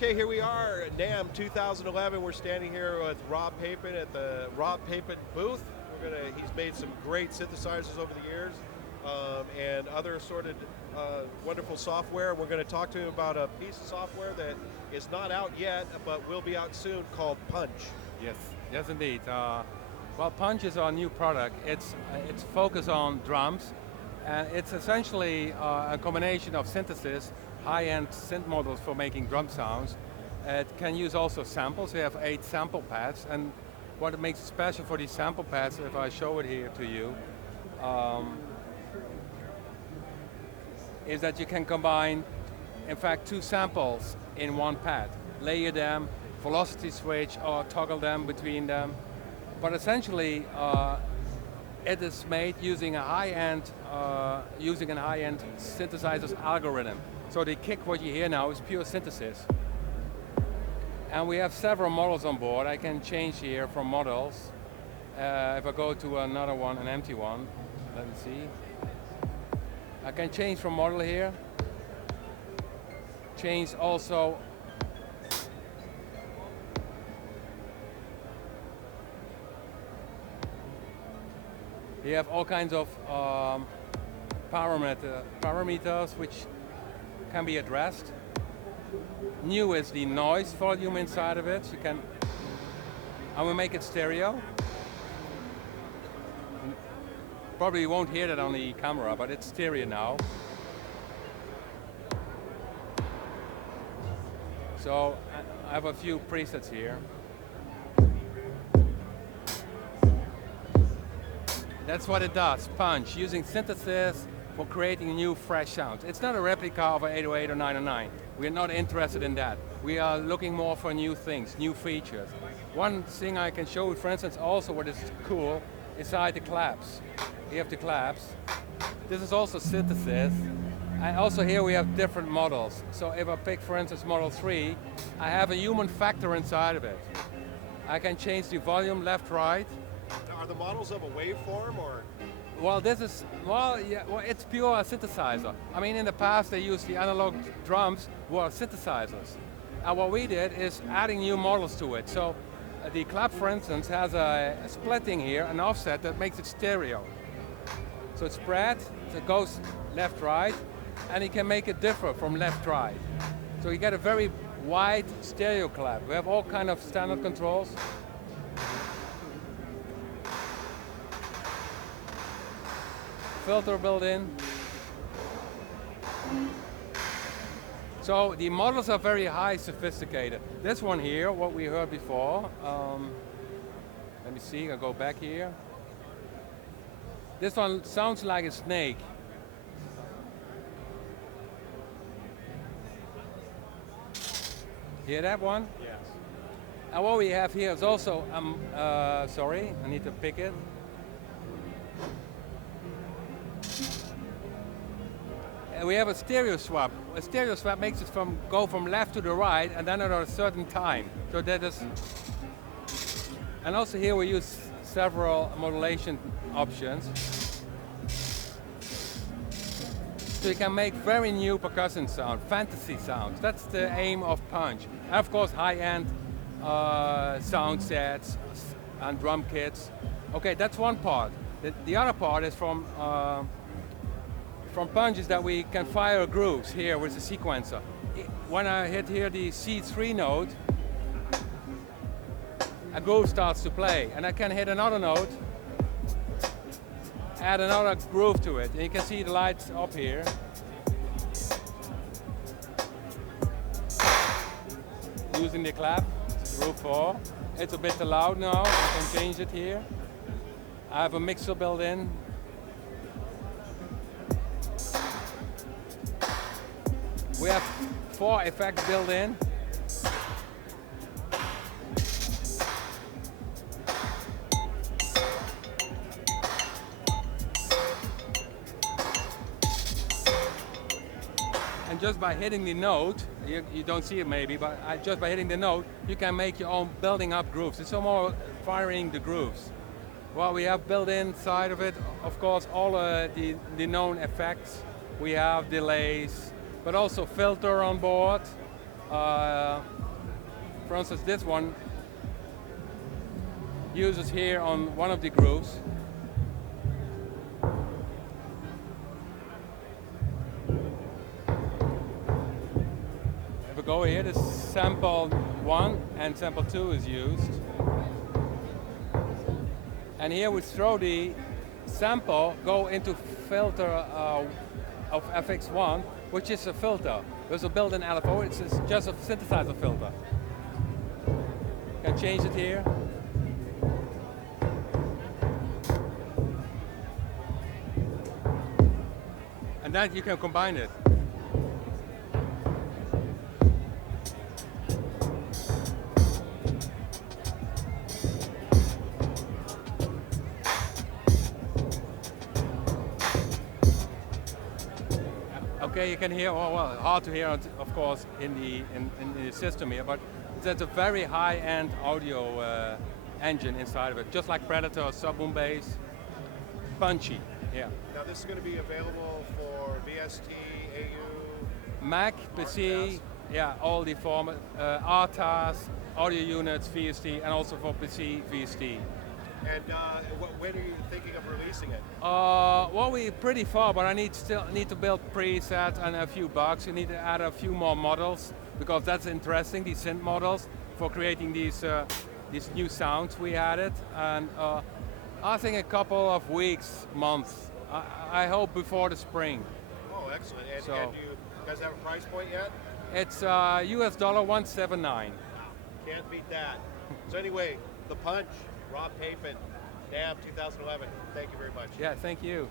Okay, here we are at NAMM 2011. We're standing here with Rob Papen at the Rob Papen booth. He's made some great synthesizers over the years and other assorted wonderful software. We're going to talk to him about a piece of software that is not out yet, but will be out soon, called Punch. Yes, indeed. Well, Punch is our new product. It's focused on drums, and it's essentially a combination of synthesis, high-end synth models for making drum sounds. It can use also samples. We have 8 sample pads, and what makes it special for these sample pads, if I show it here to you, is that you can combine, in fact, 2 samples in one pad, layer them, velocity switch, or toggle them between them. But essentially, it is made using a high-end synthesizer's algorithm. So the kick, what you hear now, is pure synthesis. And we have several models on board. I can change here from models. If I go to another one, an empty one, let me see. I can change from model here. Change also. You have all kinds of parameters which can be addressed. New is the noise volume inside of it. And we make it stereo. Probably you won't hear that on the camera, but it's stereo now. So I have a few presets here. That's what it does, Punch, using synthesis for creating new, fresh sounds. It's not a replica of an 808 or 909. We're not interested in that. We are looking more for new things, new features. One thing I can show you, for instance, also what is cool, inside the claps. You have the claps. This is also synthesis. And also here we have different models. So if I pick, for instance, model 3, I have a human factor inside of it. I can change the volume left, right. Are the models of a waveform or? Well, it's pure synthesizer. I mean, in the past they used the analog drums were synthesizers. And what we did is adding new models to it. So the clap, for instance, has a splitting here, an offset that makes it stereo. So it's spread, so it goes left, right, and you can make it differ from left, right. So you get a very wide stereo clap. We have all kind of standard controls. Filter built in. So the models are very high sophisticated. This one here, what we heard before, let me see, I'll go back here. This one sounds like a snake. Hear that one? Yes. And what we have here is also, sorry, I need to pick it. We have a stereo swap. A stereo swap makes it go from left to the right, and then at a certain time. So that is, and also here we use several modulation options. So you can make very new percussion sound, fantasy sounds. That's the aim of Punch. And of course, high-end sound sets and drum kits. Okay, that's one part. The other part is from Punch is that we can fire grooves here with the sequencer. When I hit here the C3 note, a groove starts to play, and I can hit another note, add another groove to it, and you can see the lights up here. Using the clap, groove 4. It's a bit too loud now, I can change it here. I have a mixer built in. We have 4 effects built in. And just by hitting the note, you don't see it maybe, but just by hitting the note, you can make your own building up grooves. It's more firing the grooves. Well, we have built inside of it, of course, all the known effects. We have delays, but also filter on board. For instance, this one uses here on one of the grooves. If we go here, the sample 1 and sample 2 is used. And here we throw the sample, go into filter of FX1, which is a filter. There's a built-in LFO, it's just a synthesizer filter. Can change it here. And then you can combine it. Okay, you can hear, well, hard to hear, of course, in the system here, but there's a very high-end audio engine inside of it, just like Predator, subboom bass, punchy, yeah. Now this is going to be available for VST, AU, Mac, PC, yeah, all the format, RTAS, audio units, VST, and also for PC, VST. And when are you thinking of releasing it? Well, we're pretty far, but I still need to build presets and a few bugs. You need to add a few more models because that's interesting. These synth models for creating these new sounds we added, and I think a couple of weeks, months. I hope before the spring. Oh, excellent! And do you guys have a price point yet? It's US $179. Wow, can't beat that. So anyway, the punch. Rob Papen, NAMM 2011. Thank you very much. Yeah, thank you.